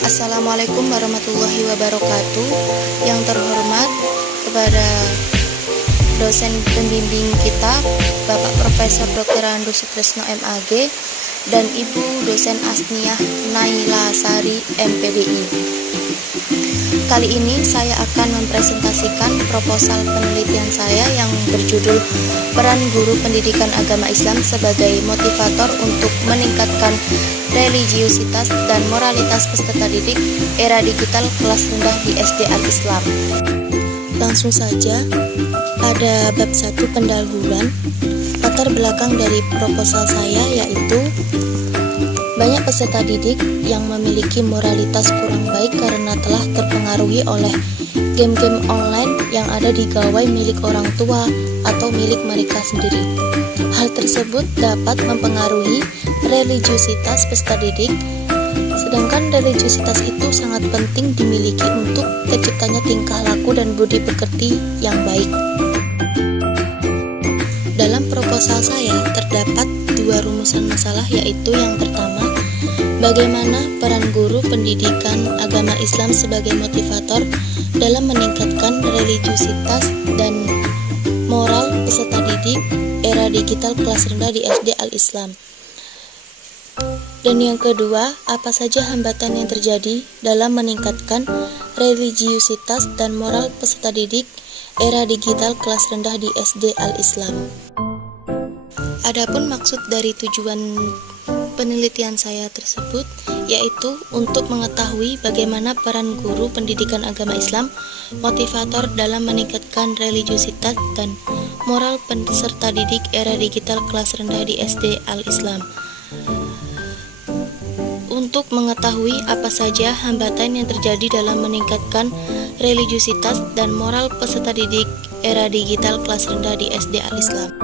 Assalamualaikum warahmatullahi wabarakatuh. Yang terhormat kepada dosen pembimbing kita, Bapak Profesor Dr. Randu Sutrisno MAG, dan Ibu dosen Asniah Naila Sari MPBI. Kali ini saya akan mempresentasikan proposal penelitian saya yang berjudul Peran Guru Pendidikan Agama Islam sebagai Motivator untuk Meningkatkan Religiusitas dan Moralitas Peserta Didik Era Digital Kelas Rendah di SD Al-Islam. Langsung saja, pada bab 1 pendahuluan, latar belakang dari proposal saya yaitu banyak peserta didik yang memiliki moralitas kurang baik karena telah terpengaruhi oleh game-game online yang ada di gawai milik orang tua atau milik mereka sendiri. Hal tersebut dapat mempengaruhi religiusitas peserta didik, sedangkan religiusitas itu sangat penting dimiliki untuk terciptanya tingkah laku dan budi pekerti yang baik. Dalam proposal saya terdapat dua rumusan masalah, yaitu yang pertama, bagaimana peran guru pendidikan agama Islam sebagai motivator dalam meningkatkan religiusitas dan moral peserta didik era digital kelas rendah di SD Al-Islam. Dan yang kedua, apa saja hambatan yang terjadi dalam meningkatkan religiusitas dan moral peserta didik era digital kelas rendah di SD Al-Islam. Adapun maksud dari tujuan penelitian saya tersebut yaitu untuk mengetahui bagaimana peran guru pendidikan agama Islam motivator dalam meningkatkan religiusitas dan moral peserta didik era digital kelas rendah di SD Al-Islam. Untuk mengetahui apa saja hambatan yang terjadi dalam meningkatkan religiusitas dan moral peserta didik era digital kelas rendah di SD Al-Islam.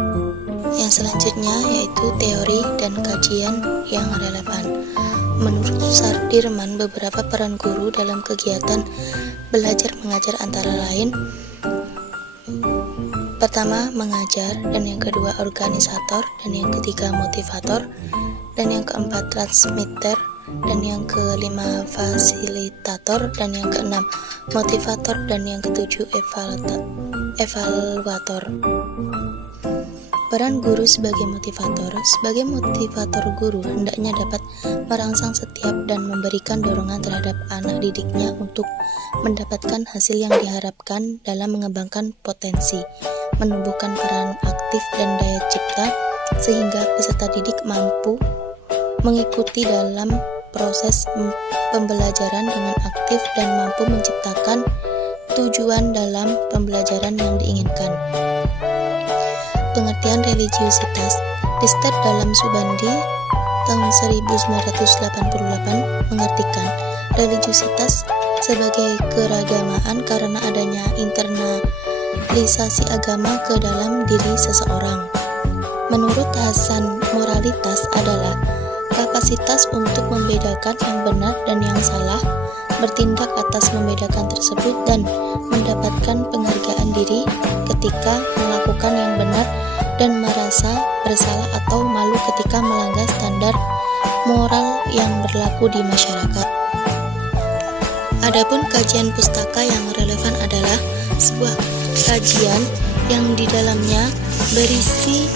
Yang selanjutnya yaitu teori dan kajian yang relevan. Menurut Sardirman, beberapa peran guru dalam kegiatan belajar mengajar antara lain: pertama, mengajar, dan yang kedua, organisator, dan yang ketiga, motivator, dan yang keempat, transmitter, dan yang kelima, fasilitator, dan yang keenam, motivator, dan yang ketujuh, evaluator. Peran guru sebagai motivator. Sebagai motivator, guru hendaknya dapat merangsang setiap dan memberikan dorongan terhadap anak didiknya untuk mendapatkan hasil yang diharapkan dalam mengembangkan potensi, menumbuhkan peran aktif dan daya cipta, sehingga peserta didik mampu mengikuti dalam proses pembelajaran dengan aktif dan mampu menciptakan tujuan dalam pembelajaran yang diinginkan. Pengertian religiusitas. Lister dalam Subandi tahun 1988 mengartikan religiusitas sebagai keragamaan karena adanya internalisasi agama ke dalam diri seseorang. Menurut Hasan, moralitas adalah kapasitas untuk membedakan yang benar dan yang salah, bertindak atas membedakan tersebut, dan mendapatkan penghargaan diri ketika melakukan yang benar dan merasa bersalah atau malu ketika melanggar standar moral yang berlaku di masyarakat. Adapun kajian pustaka yang relevan adalah sebuah kajian yang di dalamnya berisi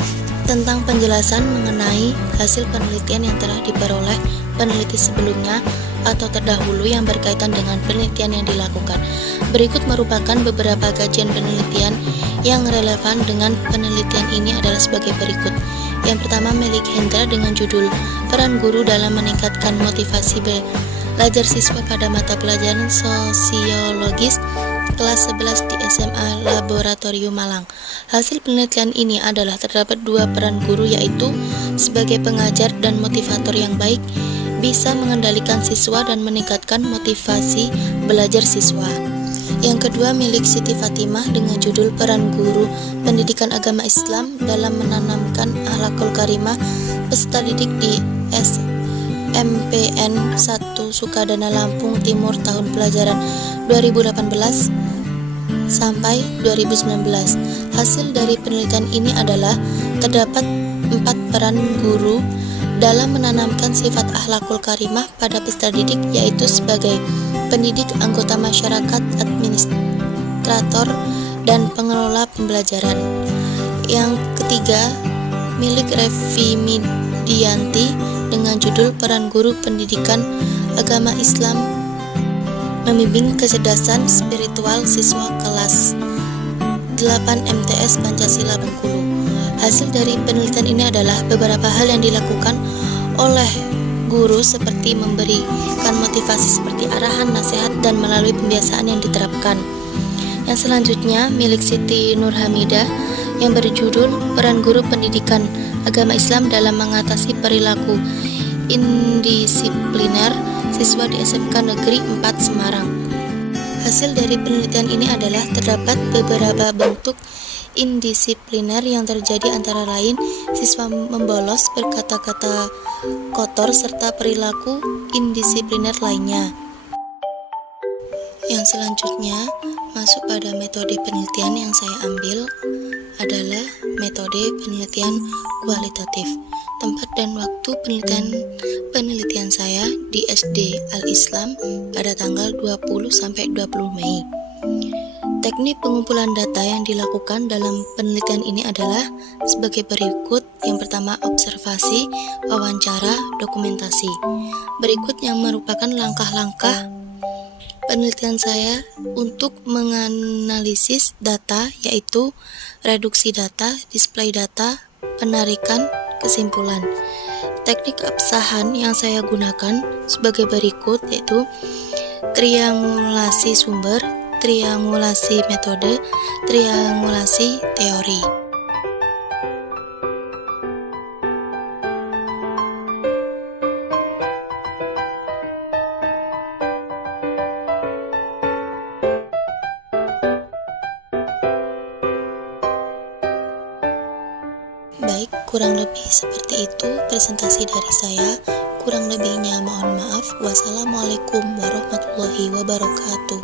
tentang penjelasan mengenai hasil penelitian yang telah diperoleh peneliti sebelumnya atau terdahulu yang berkaitan dengan penelitian yang dilakukan. Berikut merupakan beberapa kajian penelitian yang relevan dengan penelitian ini adalah sebagai berikut. Yang pertama, milik Hendra dengan judul Peran Guru dalam Meningkatkan Motivasi Belajar Siswa pada Mata Pelajaran Sosiologis kelas 11 di SMA Laboratorium Malang. Hasil penelitian ini adalah terdapat dua peran guru, yaitu sebagai pengajar dan motivator yang baik, bisa mengendalikan siswa dan meningkatkan motivasi belajar siswa. Yang kedua, milik Siti Fatimah dengan judul Peran Guru Pendidikan Agama Islam dalam Menanamkan Akhlakul Karimah Peserta Didik di SMPN 1 Sukadana Lampung Timur tahun pelajaran 2018 sampai 2019. Hasil dari penelitian ini adalah terdapat 4 peran guru dalam menanamkan sifat akhlakul karimah pada peserta didik, yaitu sebagai pendidik, anggota masyarakat, administrator, dan pengelola pembelajaran. Yang ketiga, milik Revi Midianti dengan judul Peran Guru Pendidikan Agama Islam Membimbing Kecerdasan Spiritual Siswa Kelas 8 MTS Pancasila Bengkulu. Hasil dari penelitian ini adalah beberapa hal yang dilakukan oleh guru, seperti memberikan motivasi seperti arahan, nasihat, dan melalui pembiasaan yang diterapkan. Yang selanjutnya milik Siti Nurhamidah yang berjudul Peran Guru Pendidikan Agama Islam dalam Mengatasi Perilaku Indisipliner Siswa di SMK Negeri 4 Semarang. Hasil dari penelitian ini adalah terdapat beberapa bentuk indisipliner yang terjadi, antara lain siswa membolos, berkata-kata kotor, serta perilaku indisipliner lainnya. Yang selanjutnya masuk pada metode penelitian yang saya ambil adalah metode penelitian kualitatif. Tempat dan waktu penelitian saya di SD Al-Islam pada tanggal 20-20 Mei. Teknik pengumpulan data yang dilakukan dalam penelitian ini adalah sebagai berikut. Yang pertama, observasi, wawancara, dokumentasi. Berikut yang merupakan langkah-langkah penelitian saya untuk menganalisis data, yaitu reduksi data, display data, penarikan kesimpulan. Teknik keabsahan yang saya gunakan sebagai berikut, yaitu triangulasi sumber, triangulasi metode, triangulasi teori. Baik, kurang lebih seperti itu presentasi dari saya. Kurang lebihnya mohon maaf. Wassalamualaikum warahmatullahi wabarakatuh.